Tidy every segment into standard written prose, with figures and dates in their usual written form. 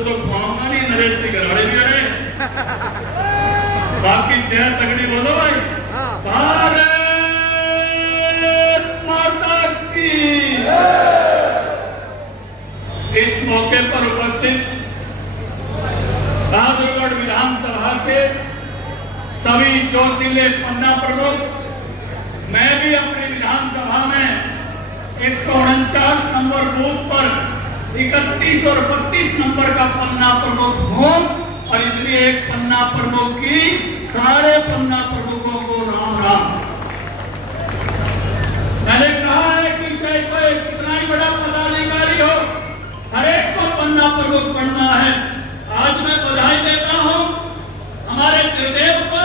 तो खुआऊंगा नहीं, नरेश की घराड़े भी रहे। बाकी जय तगड़ी बोलो भाई। भारत माता की। इस मौके पर उपस्थित बहादुरगढ़ विधानसभा के सभी जोशीले पन्ना प्रमुख, मैं भी अपनी विधानसभा में 149 नंबर बूथ पर 31 और 32 नंबर का पन्ना प्रमुख हूं और इसलिए एक पन्ना प्रमुख की सारे पन्ना प्रमुखों को राम राम। मैंने कहा है कि चाहे कोई कितना ही बड़ा पदाधिकारी हो, हर एक को पन्ना प्रमुख बनना है। आज मैं बधाई देता हूं हमारे त्रिदेव को,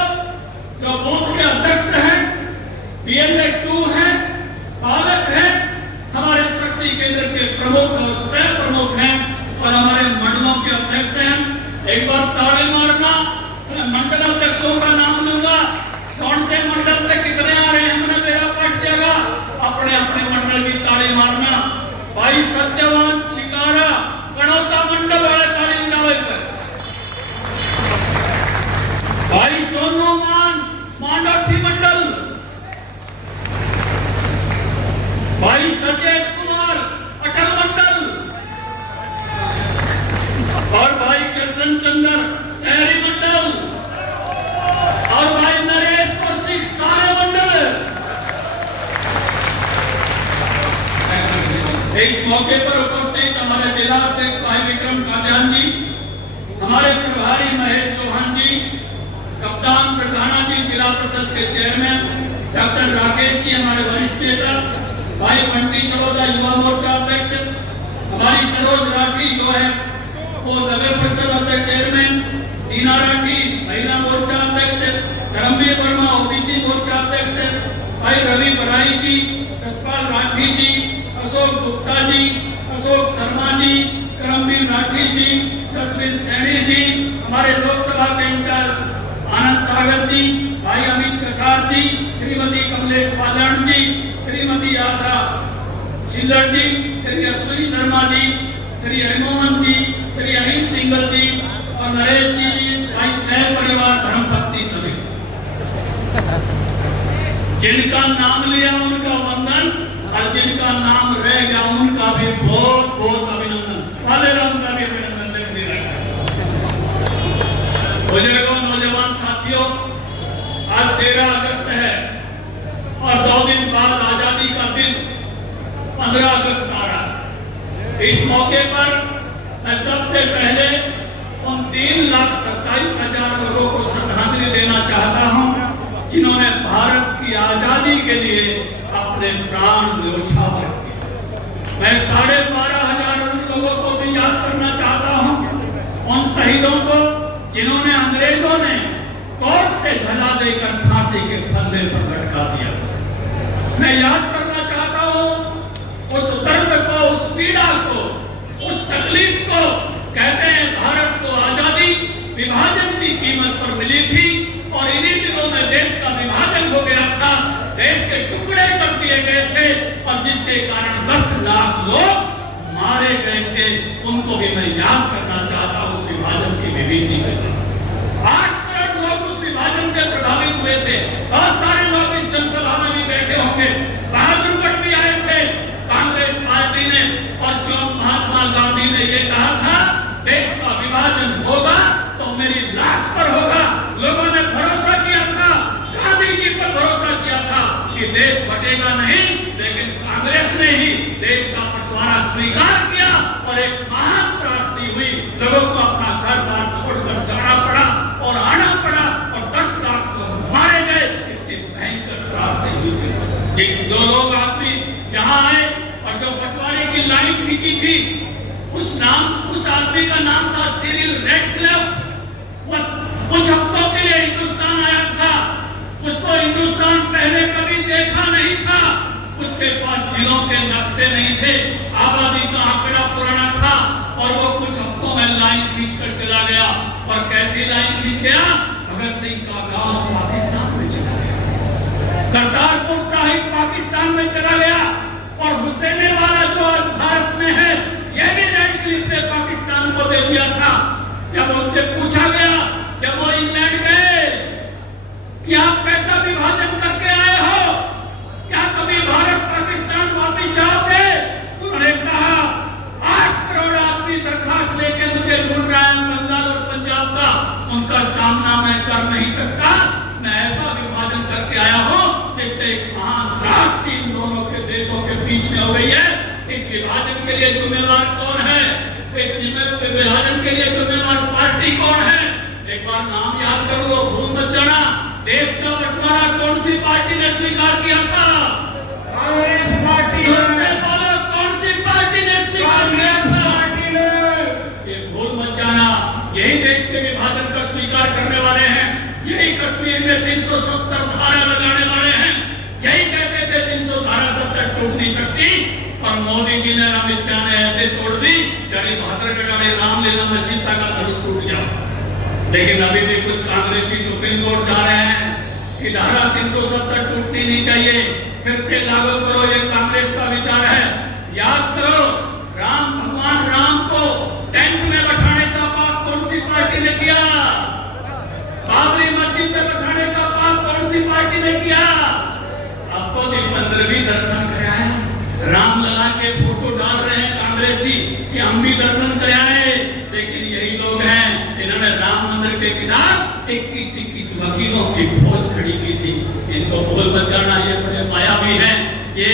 जो बूथ के अध्यक्ष हैं, BLA 2 हैं, पालक हैं, हमारे शक्ति केंद्र के प्रमुख और सह प्रमुख हैं और हमारे मंडलों के अध्यक्ष हैं। एक बार ताली मारना। मंडल अध्यक्षों का नाम लूंगा, कौन से मंडल से कितने आ रहे हैं, हमने मेरा पट जाएगा। अपने अपने मंडल की ताली मारना। भाई सत्यवान शिकारा कणौता मंडल वाले ताली मिलाओ। भाई सोनू मान मांडोठी मंडल, भाई सचेत कुमार अटल मंडल और भाई कृष्ण चंद्र शहरी मंडल और भाई नरेश कौशिक सारे मंडल। इस मौके पर उपस्थित हमारे जिला अध्यक्ष भाई विक्रम कादियान जी, हमारे प्रभारी महेश चौहान जी, कप्तान प्रधाना जी, जिला परिषद के चेयरमैन डॉक्टर राकेश जी, हमारे वरिष्ठ नेता भाई बंटी सरोजा युवा मोर्चा अध्यक्ष, हमारी सरोज राठी जो है वो नगर परिषद अध्यक्ष चेयरमैन, टीना राठी महिला मोर्चा अध्यक्ष, धर्मवीर वर्मा ओबीसी मोर्चा अध्यक्ष, भाई रवि बराई जी, सतपाल राठी जी, अशोक गुप्ता जी, अशोक शर्मा जी, करमवीर राठी जी, जसवीर सैनी जी, हमारे लोकसभा के इंचार्ज आनंद सागर जी, भाई अमित कसार जी, श्रीमती कमलेश पादन जी, श्रीमती आशा शिल्लर जी, श्री अश्विनी शर्मा जी, श्री हरिमोहन जी, श्री अनिल सिंगल जी और नरेश जी, भाई सह परिवार धर्मपत्नी सभी। जिनका नाम लिया उनका वंदन और जिनका नाम रह गया उनका भी बहुत बहुत अभिनंदन। वाले राम का भी अभिनंदन दे रहा। बुजुर्गों, नौजवान साथियों, आज 13 अगस्त है और 2 दिन बाद आजादी का दिन 15 अगस्त आ रहा है। इस मौके पर मैं सबसे पहले उन 3,27,000 लोगों को श्रद्धांजलि देना चाहता हूं जिन्होंने भारत की आजादी के लिए अपने प्राण न्यौछावर किए। मैं 12,500 उन लोगों को भी याद करना चाहता हूं, उन शहीदों को जिन्होंने अंग्रेजों ने कोर्ट से झला देकर फांसी के फंदे पर लटका दिया। मैं याद करना चाहता हूं उस दर्द को, उस पीड़ा को, उस तकलीफ को। कहते हैं भारत को आजादी विभाजन की कीमत पर मिली थी और इन्हीं दिनों में देश का विभाजन हो गया था, देश के टुकड़े कर दिए गए थे और जिसके कारण 10 लाख लोग मारे गए थे। उनको भी मैं याद करना चाहता हूं उस विभाजन की विभीषी में। 8 करोड़ लोग उस विभाजन से प्रभावित हुए थे। बहुत सारे लोग इस जनसभा में भी बैठे होंगे। बहादुरगढ़ भी आए थे। कांग्रेस पार्टी ने और महात्मा गांधी ने ये कहा था देश का विभाजन होगा तो मेरी लाश पर होगा। लोगों ने भरोसा किया था, गांधी जी पर भरोसा किया था कि देश बटेगा नहीं, लेकिन कांग्रेस ने ही देश का बंटवारा स्वीकार किया और एक महान त्रासदी हुई। लोगों को अपना घर बार छोड़कर जाना पड़ा और आना पड़ा और 10 लाख लोग मारे गए। इतनी भयंकर त्रासदी हुई थी। जिस 2 लोग आदमी यहाँ आए और जो बंटवारे की लाइन खींची थी, उस आदमी का नाम था सिरिल रेडक्लिफ। वो कुछ हफ्तों के लिए हिंदुस्तान आया था। उसको हिंदुस्तान पहले कभी देखा नहीं था। उसके पास जिलों के नक्शे नहीं थे, आबादी का आंकड़ा पुराना था और वो कुछ हफ्तों में लाइन खींचकर चला गया। और कैसी लाइन खींच गया? भगत सिंह का गांव पाकिस्तान में चला गया, करतारपुर साहिब पाकिस्तान में चला गया और हुसैन वाला जो भारत में है, यह भी स्लिप में पाकिस्तान को दे दिया था। जब उनसे पूछा गया, जब वो इंग्लैंड गए कि आप पैसा विभाजन करके आए हो, क्या कभी भारत पाकिस्तान वापस जाओगे? उन्होंने कहा 8 करोड़ आदमी दरखास्त लेके मुझे ढूंढ रहा है बंगाल और पंजाब का, उनका सामना मैं कर नहीं सकता। मैं ऐसा विभाजन करके आया हूं जिससे एक महान राष्ट्र इन दोनों के देशों के बीच में हो गई है। इस विभाजन के लिए जिम्मेवार कौन है? इस विभाजन के लिए जिम्मेवार पार्टी कौन है? एक बार नाम याद कर लो, भूल मत जाना। देश का बंटवारा कौन सी पार्टी ने स्वीकार किया था? कांग्रेस पार्टी ने। कौन सी पार्टी ने स्वीकार किया था? ये भूल मत जाना। यही देश के विभाजन का स्वीकार करने वाले हैं, यही कश्मीर में 370 धारा लगाने वाले हैं, यही कहते थे 300 धारा तब तक टूट नहीं सकती। और मोदी जी ने, अमित शाह ने ऐसे तोड़ दी, यानी 72 का नाम लेना में सीता का धनुष टूट गया। लेकिन अभी भी कुछ कांग्रेसी सुप्रीम कोर्ट जा रहे हैं कि धारा 370 टूटनी नहीं चाहिए, फिर से लागू करो। ये कांग्रेस का विचार है। याद करो, भगवान राम को टेंट में बैठाने का पाप कौन सी पार्टी ने किया? बाबरी मस्जिद में बैठाने का पाप कौन सी पार्टी ने किया? अब तो दीपेंद्र भी दर्शन कराया, राम लला के फोटो डाल रहे हैं कांग्रेसी कि हम भी दर्शन कराए। लेकिन यही लोग हैं, इन्होंने राम मंदिर के खिलाफ 21 वकीलों की फौज खड़ी की थी। इनको भूल बचाना, ये बड़े मायावी हैं, ये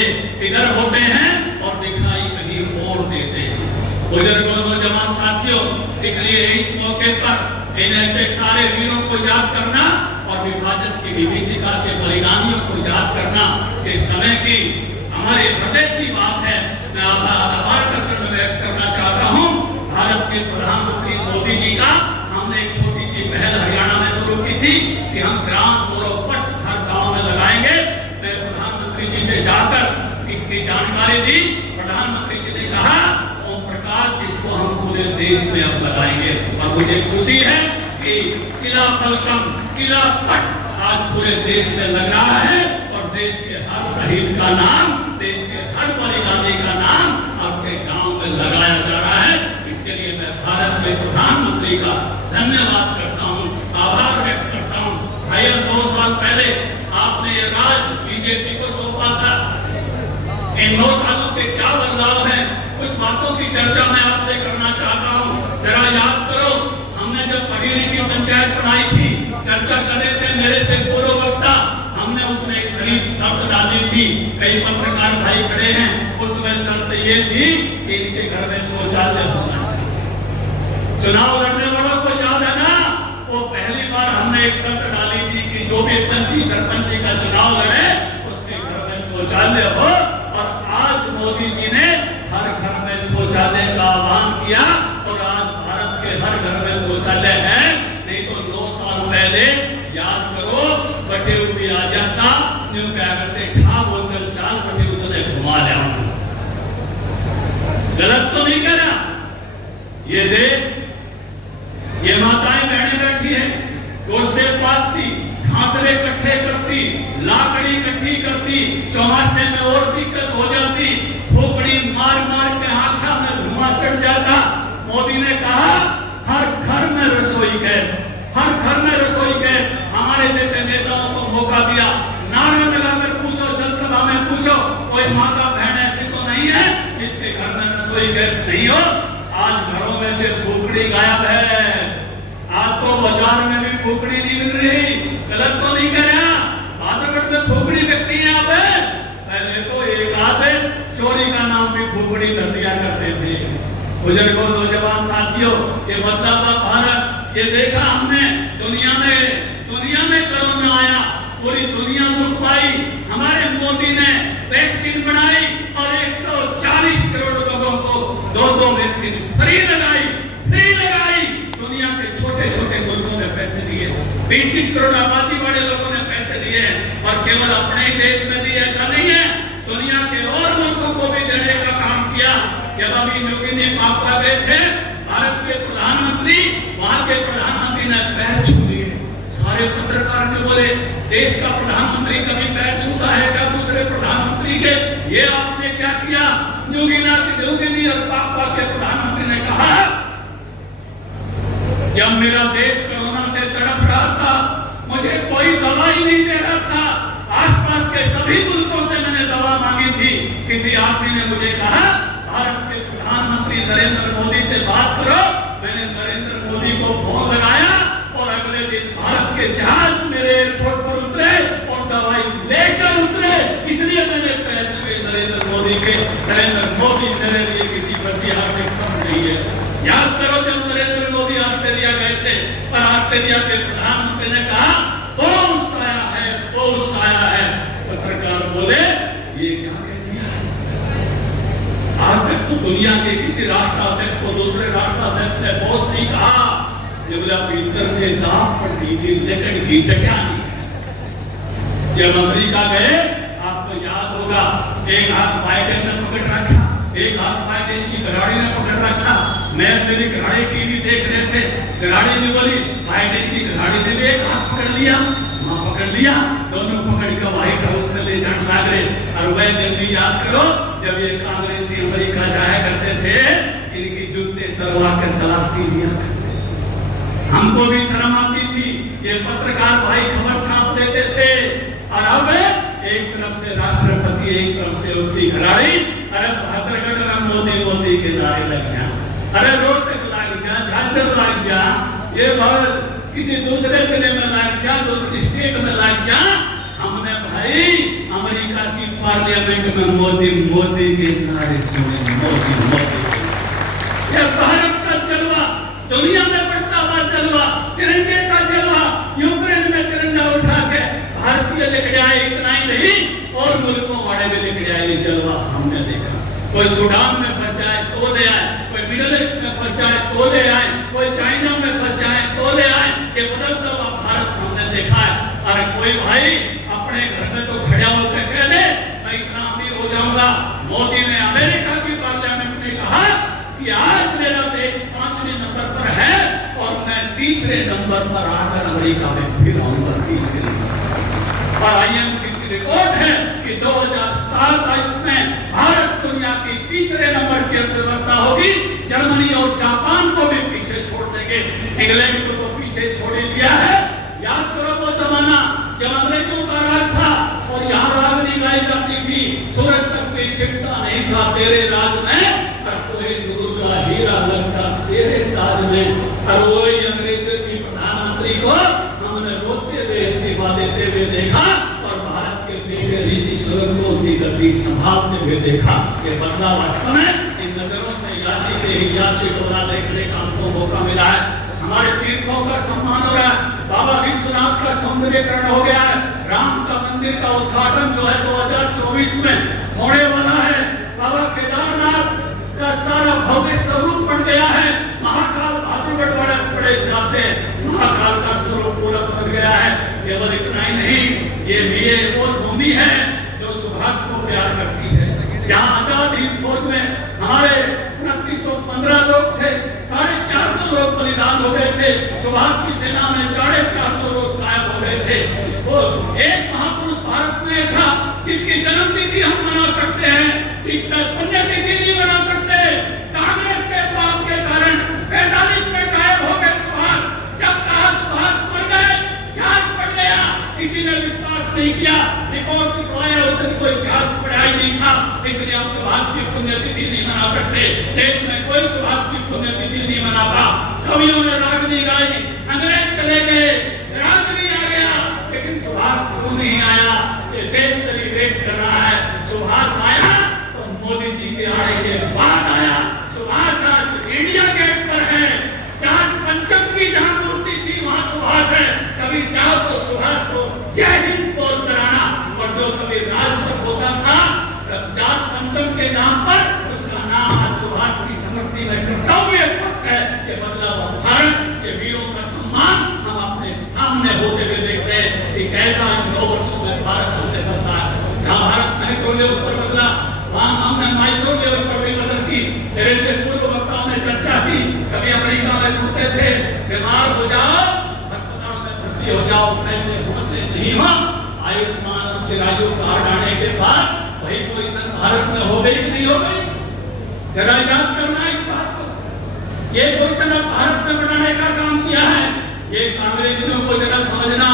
इधर होते हैं और दिखाई कहीं और देते हैं। बुजुर्गों, नौजवान साथियों, इसलिए इस मौके पर इन ऐसे सारे वीरों को याद करना और विभाजन की विभीषिका के बलिदानियों को याद करना इस समय की हमारे हृदय की बात है। मैं आभार व्यक्त करना चाहता हूँ भारत के प्रधानमंत्री मोदी जी का। हमने एक छोटी सी पहल हरियाणा में शुरू की थी कि हम ग्राम गौरव पट हर गांव में लगाएंगे। मैं प्रधानमंत्री जी से जाकर इसकी जानकारी दी। प्रधानमंत्री जी ने कहा, ओम प्रकाश, इसको हम पूरे देश में अब लगाएंगे। और मुझे खुशी है कि शिला फलकम, शिला पट आज पूरे देश में लग रहा है और देश के हर शहीद का नाम, देश के हर बलिदानी का नाम आपके गांव में लगाया जा रहा है। इसके लिए मैं भारत के प्रधानमंत्री का धन्यवाद करता हूं, आभार व्यक्त करता हूं। भाई, 2 साल पहले आपने ये राज बीजेपी को सौंपा था। इन 9 सालों के क्या बदलाव हैं, कुछ बातों की चर्चा मैं आपसे करना चाहता हूं। जरा याद करो, हमने जब पढ़ी की पंचायत बनाई थी, चर्चा कर रहे थे मेरे से पूर्व वक्ता, हमने उसमें एक सही शर्त डाली थी। कई पत्रकार भाई खड़े हैं, उसमें शर्त ये थी कि इनके घर में शौचालय होना चाहिए। चुनाव लड़ने वालों को याद है ना, वो पहली बार हमने एक शर्त डाली थी कि जो भी पंची सरपंची का चुनाव लड़े उसके घर में शौचालय हो। और आज मोदी जी ने हर घर में शौचालय का आह्वान किया और आज भारत के हर घर में शौचालय है। नहीं तो 9 साल पहले याद करो, बटे हुए आ जाता, यूं क्या करते, खा बोलकर चाल बटे उतने घुमा लिया। गलत तो नहीं करा। ये देश, ये माताएं बहनें बैठी है, गोश्ते पालती, घासले इकट्ठे करती, लाकड़ी इकट्ठी करती, चौमासे में और दिक्कत हो जाती, खोपड़ी मार मार के आंखा में धुआं चढ़ जाता। मोदी ने कहा हर घर में रसोई गैस, हर घर में रसोई गैस। हमारे जैसे नेताओं को मौका दिया, नारा लगाकर पूछो, जनसभा में पूछो, कोई माता बहन ऐसी तो नहीं है जिसके घर में रसोई गैस नहीं हो। आज घरों में से फूकड़ी गायब है। आज तो बाजार में भी फूकड़ी नहीं मिल रही। गलत तो नहीं करा, बाजारगढ़ में फूकड़ी बिकती है। अब पहले तो एक आधे चोरी का नाम भी फूकड़ी कर दिया करते थे। बुजुर्गों, नौजवान साथियों, ये बदलावा भारत, ये देखा हमने दुनिया में कोरोना आया, पूरी दुनिया लुट पाई। हमारे मोदी ने वैक्सीन बनाई और 140 करोड़ लोगों को 2 वैक्सीन फ्री लगाई। दुनिया के छोटे छोटे मुल्कों में पैसे दिए, 20 करोड़ आबादी वाले लोगों ने पैसे दिए और केवल अपने ही देश में दिए ऐसा नहीं है, दुनिया के और मुल्कों को भी देने का काम किया। जब अभी योगी जी पापा गए थे, भारत के प्रधानमंत्री, वहां के प्रधानमंत्री ने पैर छू लिए। सारे पत्रकार ने बोले, देश का प्रधानमंत्री कभी पैर छूता है क्या दूसरे प्रधानमंत्री के? ये आपने क्या किया? योगी जी और पापा के प्रधानमंत्री ने कहा, जब मेरा देश कोरोना से तड़प रहा था, मुझे कोई दवाई नहीं दे रहा था, आसपास के सभी मुल्कों से मैंने दवा मांगी थी। किसी आदमी ने मुझे कहा, भारत के प्रधानमंत्री नरेंद्र मोदी से बात करो। मैंने नरेंद्र मोदी को फोन लगाया और अगले दिन भारत के जहाज मेरे एयरपोर्ट पर उतरे और दवाई लेकर उतरे। इसलिए मैंने नरेंद्र मोदी मेरे लिए किसी मसीहा से कम नहीं है। याद करो, जब नरेंद्र मोदी ऑस्ट्रेलिया गए थे और ऑस्ट्रेलिया के प्रधानमंत्री ने कहा बोस आया है, बोस आया है। पत्रकार बोले ये क्या कह दिया? आज तक तो दुनिया के किसी राष्ट्राध्यक्ष को दूसरे राष्ट्राध्यक्ष ने बोस नहीं कहा। जब भीतर से दांत पर नीचे लेकर की टकरानी। जब अमेरिका गए, आपको याद होगा, एक हाथ बाइडेन ने पकड़ रखा, एक हाथ बाइडेन की घराड़ी ने पकड़ रखा। मैं मेरी घराड़ी टीवी देख रहे थे, घराड़ी ने बोली, बाइडेन की घराड़ी ने भी एक हाथ पकड़ लिया, वहां पकड़ लिया, दोनों पकड़ कर व्हाइट हाउस में ले जाने लग रहे। और वह दिन भी याद करो जब ये कांग्रेसी अमेरिका जाया करते थे, इनकी जूते तलवा कर तलाशी लिया। हमको भी शर्म आती थी, ये पत्रकार भाई खबर छाप देते थे। और अब एक तरफ से राष्ट्रपति, एक तरफ से उसकी घराड़ी। अरे भाद्रगढ़ में मोदी मोदी के नारे लग जा, अरे रोड तक लग जा, झांझर लग जा, ये भारत किसी दूसरे जिले में लग जा, दूसरी स्टेट में लग जा। हमने भाई अमेरिका की पार्लियामेंट में मोदी मोदी के नारे सुने, मोदी मोदी। ये भारत का जलवा, दुनिया में बढ़ता हुआ जलवा, तिरंगे का जलवा। यूक्रेन में तिरंगा उठा के भारतीय लेकर आए, इतना ही नहीं और मुल्कों वाले भी लेकर आए। ये जलवा हमने देखा। कोई सूडान में फंस जाए तो ले आए, कोई मिडिल ईस्ट में फंस जाए तो ले आए, कोई चाइना में फंस जाए तो ले आए। ये बदलता हुआ भारत हमने देखा है। अरे कोई भाई अपने घर में तो खड़ा होकर कह दे मैं इतना अमीर हो जाऊंगा। मोदी ने अमेरिका की पार्लियामेंट में कहा कि आज मेरा देश 5वें नंबर पर है और मैं 3रे नंबर पर आकर अमेरिका में फिर आऊंगा, 3रे नंबर। और IMF की रिपोर्ट है कि 2027 में भारत दुनिया की 3रे नंबर की अर्थव्यवस्था होगी। जर्मनी और जापान को भी पीछे छोड़ देंगे, इंग्लैंड को तो पीछे छोड़ ही दिया है। याद करो वो जमाना जब अंग्रेजों का राज था और यहाँ रागनी गाई जाती थी, सूरज तक भी छिपता नहीं था तेरे राज में, पर कोई दूर का हीरा लगता तेरे ताज में। और वही अंग्रेजों की प्रधानमंत्री को हमने रोकते हुए इस्तीफा देते हुए देखा और भारत के बेटे ऋषि सुनक को उनकी गद्दी संभालते हुए देखा। ये बदलाव वास्तव में इन नजरों से याची को देखने का हमको मौका मिला है। हमारे तीर्थों का सम्मान हो रहा है, बाबा विश्वनाथ का सौंदर्यकरण हो गया है, राम का मंदिर का उद्घाटन जो है 2024 में होने वाला है, बाबा केदारनाथ का सारा भव्य स्वरूप बन गया है, महाकाल भाद्रगढ़ बड़े जाते महाकाल का स्वरूप पूरा बन गया है। केवल इतना ही नहीं, ये भी वो भूमि है जो सुभाष को प्यार करती है। जहाँ आजाद हिंद फौज में हमारे 2915 लोग थे, 450 लोग बलिदान हो गए थे, सुभाष की सेना में 450 लोग गायब हो गए थे। वो एक महापुरुष भारत में ऐसा जिसकी जन्मतिथि हम मना सकते हैं, इसका पुण्यतिथि नहीं मना सकते। कांग्रेस के पाप के कारण 45 में गायब हो गए सुभाष। जब कहा सुभाष मर गए, जहाज पड़ गया, किसी ने विश्वास नहीं किया, रिकॉर्ड दिखवाया, उधर कोई जहाज पढ़ाई नहीं था, इसलिए हम सुभाष की पुण्यतिथि नहीं मना सकते। देश में कोई सुभाष की पुण्यतिथि नहीं मनाता। कवियों ने रागनी गाई, अंग्रेज चले गए, रागनी आ गया, लेकिन सुभाष क्यों नहीं आया? ये देश सेलिब्रेट कर रहा है। सुभाष आया तो मोदी जी के आने के बाद आया। सुभाष आज इंडिया गेट पर है, जहां पंचम की जहां मूर्ति थी वहां सुभाष है। कभी जाओ तो सुभाष को जय हिंद बोल कराना। और जो कभी राजपथ होता था जात पंचम के नाम पर, उसका नाम आज सुभाष की स्मृति में कर्तव्य पथ है। ये बदलाव भारत के वीरों का सम्मान हम अपने सामने होते हुए देखते हैं कि कैसा इन 2 वर्षों में भारत होते बदला है। जहाँ भारत मैक्रो लेवल पर बदला, वहाँ हमने माइक्रो लेवल पर भी मदद की। मेरे से पूर्व वक्ताओं ने चर्चा की, कभी अमेरिका में सुनते थे बीमार हो जाओ अस्पताल में भर्ती हो जाओ, पैसे पहुंचे नहीं हुआ। आयुष्मान और चिरायु कार्ड आने के बाद वही पोजीशन भारत में हो गई कि नहीं हो गई? जरा याद करना इस बात को। ये क्वेश्चन अब भारत में बनाने का काम किया है। ये कांग्रेसियों को जरा समझना,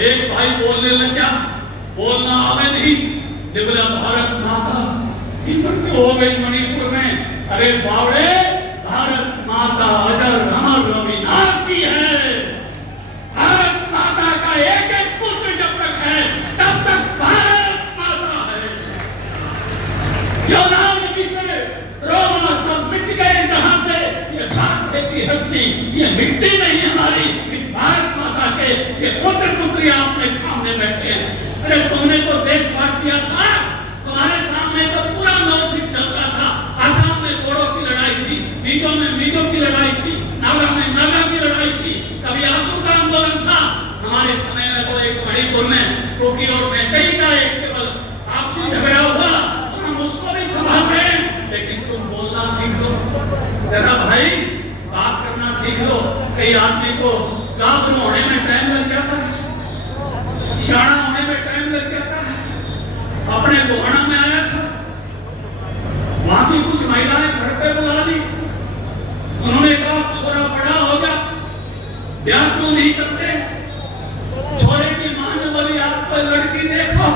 एक भाई बोलने लग गया, बोलना आवे नहीं, बोला भारत माता की मृत्यु हो गई मणिपुर में। अरे बावड़े, भारत माता अजर अमर अविनाशी है। भारत माता का एक एक पुत्र जब तक है तब तक भारत माता है। यूनान, मिस्र, रोमा सब मिट गए जहां से, ये भारत की हस्ती, ये मिट्टी नहीं हमारी, इस भारत माता के ये पुत्र पुत्रियां अपने सामने बैठे हैं। अरे तुमने तो देश बांट दिया था, तुम्हारे सामने तो पूरा नौसिक चलता था। आसाम में गोरों की लड़ाई थी, मिजो की लड़ाई थी, नागा में नागा की लड़ाई थी, कभी आंसू का आंदोलन था। हमारे समय में तो एक मणिपुर में टोकी और मैकई का एक केवल आपसी झगड़ा हुआ, तो हम उसको भी संभाल रहे हैं। लेकिन तुम बोलना सीख लो जरा भाई, बात करना सीख लो। कई आदमी को काबू होने में टाइम लग जाता है, शाना होने में टाइम लग जाता है। अपने गोहाना में आया था, वहां की कुछ महिलाएं घर पे बुला ली, उन्होंने कहा छोरा बड़ा हो गया, ब्याह क्यों नहीं करते? छोरे की मां ने बोली आप कोई लड़की देखो।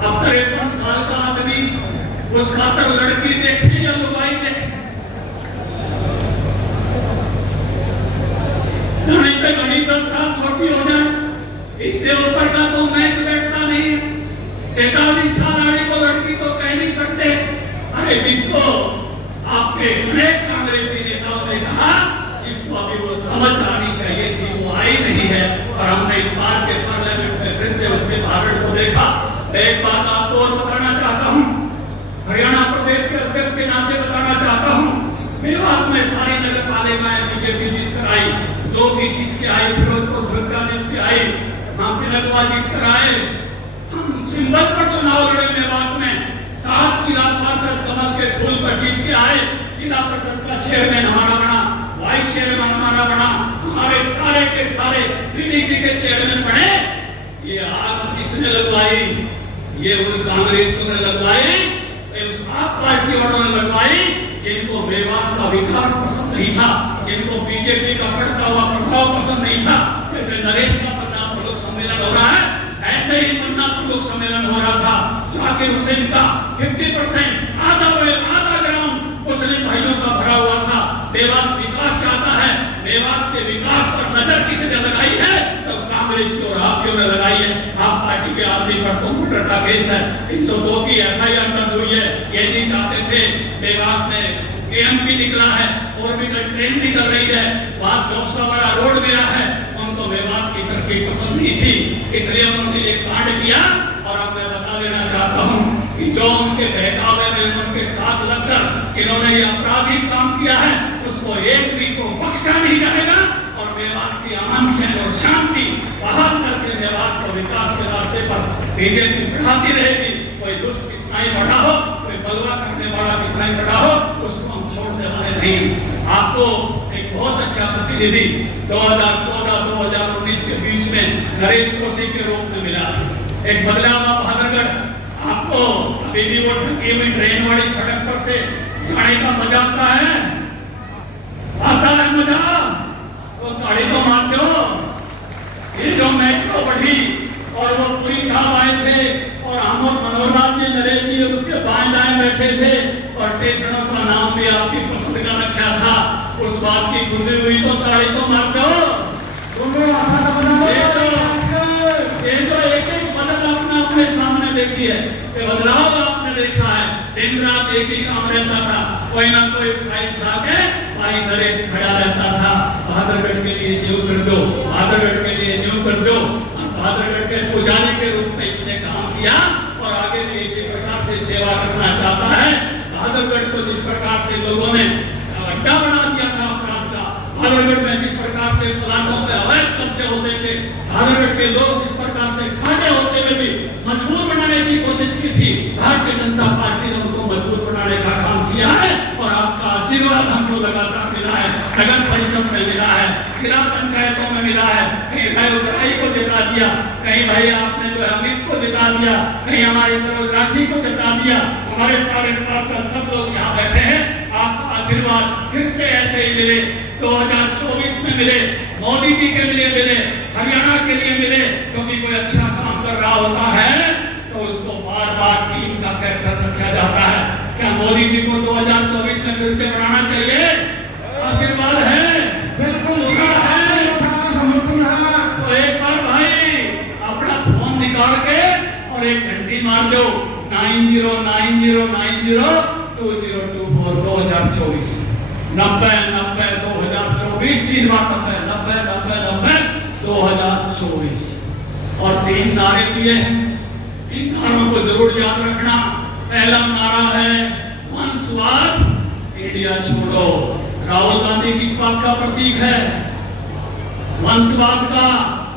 अब 53 साल का आदमी उस खातर लड़की देखे या लुगाई देखे, नहीं तो घड़ी 10 साल छोटी हो जाए, इससे ऊपर का तो मैच बैठता नहीं है। 43 साल आने को लड़की तो कह नहीं सकते। अरे जिसको आपके अनेक कांग्रेसी नेताओं ने कहा इसको अभी वो समझ आनी चाहिए थी, वो आई नहीं है। और हमने इस बार के पार्लियामेंट में फिर से उसके भाषण को देखा। एक बात आपको और बताना चाहता हूँ, हरियाणा प्रदेश के अध्यक्ष के नाते बताना चाहता हूँ, मेवात में सारी नगर पालिकाएं बीजेपी जीत कर आई, 2 भी जीत के आई, फिरोजपुर झुग्गा जीत के आई, नगवा जीत कर आए। हम सिंबल पर चुनाव लड़े मेवात में, 7 जिला पार्षद कमल के फूल पर जीत के आए। जिला परिषद का चेयरमैन हमारा बना, वाइस चेयरमैन हमारा बना, हमारे सारे के सारे बीडीसी के चेयरमैन बने। ये आग किसने लगवाई? ये उन कांग्रेसियों ने लगवाई, उस आप पार्टी वालों ने लगवाई जिनको मेवात का विकास पसंद नहीं था, जिनको बीजेपी का बढ़ता हुआ प्रभाव पसंद नहीं था। जैसे नरेश का पन्ना प्रमुख सम्मेलन हो रहा है, ऐसे ही पन्ना प्रमुख सम्मेलन हो रहा था। जाकिर हुसैन का 50% आधा ग्राउंड मुस्लिम भाइयों का भरा हुआ था। मेवात विकास चाहता है, मेवात के विकास पर नजर किसने लगाई है? तो कांग्रेस और आपके ने लगाई है। आप पार्टी के आदमी पर कंप्यूटर का केस है, 302 की FIR दर्ज हुई है। ये नहीं चाहते थे। मेवात में KMP निकला है, ऑर्बिटल ट्रेन निकल रही है, वहां बहुत बड़ा रोड मिला है, उनको मेवात की तरक्की पसंद नहीं थी, इसलिए उन्होंने एक कांड किया। और अब मैं बता देना चाहता हूं कि जो उनके बहकावे में उनके साथ लगकर जिन्होंने ये आपराधिक काम किया है, उसको एक भी को बख्शा नहीं जाएगा। और मेवात की अमन चैन और शांति बहाल करके मेवात को विकास के रास्ते पर बीजेपी बढ़ाती रहेगी। कोई दुष्ट कितना ही बड़ा हो, कोई बलवा करने वाला कितना ही बड़ा हो, उसको हम छोड़ने वाले नहीं। आपको एक बहुत अच्छा प्रतिनिधि 2014-2019 के बीच में नरेश कोसी के रूप में मिला। एक बदलावा बहादुरगढ़, आपको अभी भी वो ढकी हुई ट्रेन वाली सड़क पर से जाने का मजा आता है मजा, तो गाड़ी तो मारते हो। ये जो मेट्रो बढ़ी और वो पुलिस साहब आए थे और हम और मनोहर लाल जी नरेश जी उसके बाएं दाएं बैठे थे और स्टेशनों का नाम भी आपकी पसंद का रखा था। उस बात की खुशी हुई तो ताड़ी तो मारते हो। ये जो एक बदल अपने सामने देखी है, ये बदलाव आपने देखा है। दिन रात एक ही काम रहता था, कोई ना कोई फाइल उठा के भाई नरेश खड़ा रहता था। बहादुरगढ़ के लिए न्यू कर दो, बहादुरगढ़ के लिए न्यू कर दो। बहादुरगढ़ के पुजारी के रूप में इसने काम किया और आगे भी इसी प्रकार से सेवा करना चाहता है। बहादुरगढ़ को जिस प्रकार से लोगों ने अड्डा बना दिया था अपराध का, बहादुरगढ़ में जिस प्रकार से प्लाटों पे अवैध कब्जे होते थे, बहादुरगढ़ के लोग जिस प्रकार से खाते होते हुए भी मजबूर बनाने की कोशिश की थी, भारतीय जनता पार्टी ने उनको मजबूर बनाने का काम किया है। और आपका आशीर्वाद हमको लगातार मिला है, नगर परिषद में मिला है, जिला पंचायतों में मिला है। कहीं भाई उतराई को जिता दिया, कहीं भाई आपने जो है अमित को जिता दिया, कहीं हमारी सरोज राशि को जिता दिया। हमारे सारे पार्षद सब लोग यहाँ बैठे हैं, आप आशीर्वाद फिर से ऐसे ही मिले, 2024 में मिले, मोदी जी के लिए मिले, हरियाणा के लिए मिले, क्योंकि कोई अच्छा काम कर रहा होता है तो उसको बार बार टीम का कैप्टन रखा जाता है। क्या मोदी जी को 2024 में फिर से बनाना चाहिए? आशीर्वाद है, बिल्कुल पूरा है। समर्थन है। तो एक बार भाई अपना फोन निकाल के और एक घंटी मार दो 9090902024 2024 9090 2024 3 बार 909090 2024 और 3 नारे दिए हैं। इन नारों को जरूर याद रखना। पहला नारा है वंशवाद इंडिया छोड़ो। राहुल गांधी किस बात का प्रतीक है? वंशवाद का।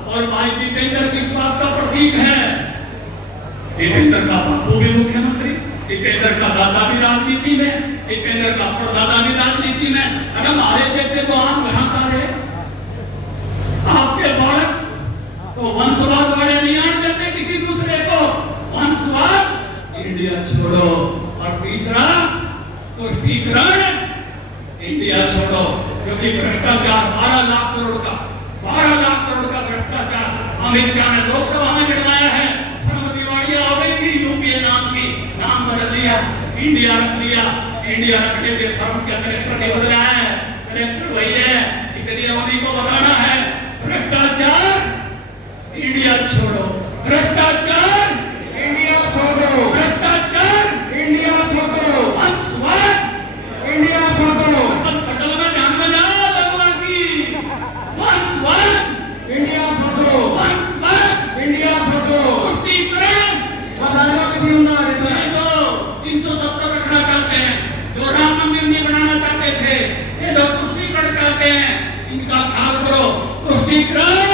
और भाई दीपेंद्र किस बात का प्रतीक है? दीपेंद्र का बापू भी मुख्यमंत्री, दीपेंद्र का दादा भी राजनीति में, दीपेंद्र का परदादा भी राजनीति में। अरे हमारे जैसे तो आम घना रहे आपके बालक तो वंशवाद वाले नहीं आने देते किसी दूसरे को। वंशवाद इंडिया छोड़ो। और तीसरा तुष्टीकरण इंडिया छोड़ो, क्योंकि भ्रष्टाचार 12 लाख करोड़ का भ्रष्टाचार अमित शाह ने लोकसभा में गिरवाया है। दिवालिया हो गई थी यूपीए नाम की, नाम बदल दिया, इंडिया रख लिया। इंडिया रखने से फर्म के कलेक्टर नहीं बदला है, कलेक्टर वही है। इसलिए उन्हीं को बताना है भ्रष्टाचार इंडिया छोड़ो, भ्रष्टाचार इंडिया छोड़ो, भ्रष्टाचार इंडिया छोड़ो, वंशवाद इंडिया छोड़ो, अब सकल में ध्यान में जाओ भगवान की। वंशवाद इंडिया छोड़ो, वंशवाद इंडिया छोड़ो। तुष्टीकरण बताना कि क्यों ना रहता ये है। जो 370 रखना चाहते हैं, जो राम मंदिर नहीं बनाना चाहते थे, ये लोग तुष्टीकरण चाहते हैं। इनका ख्याल करो। तुष्टीकरण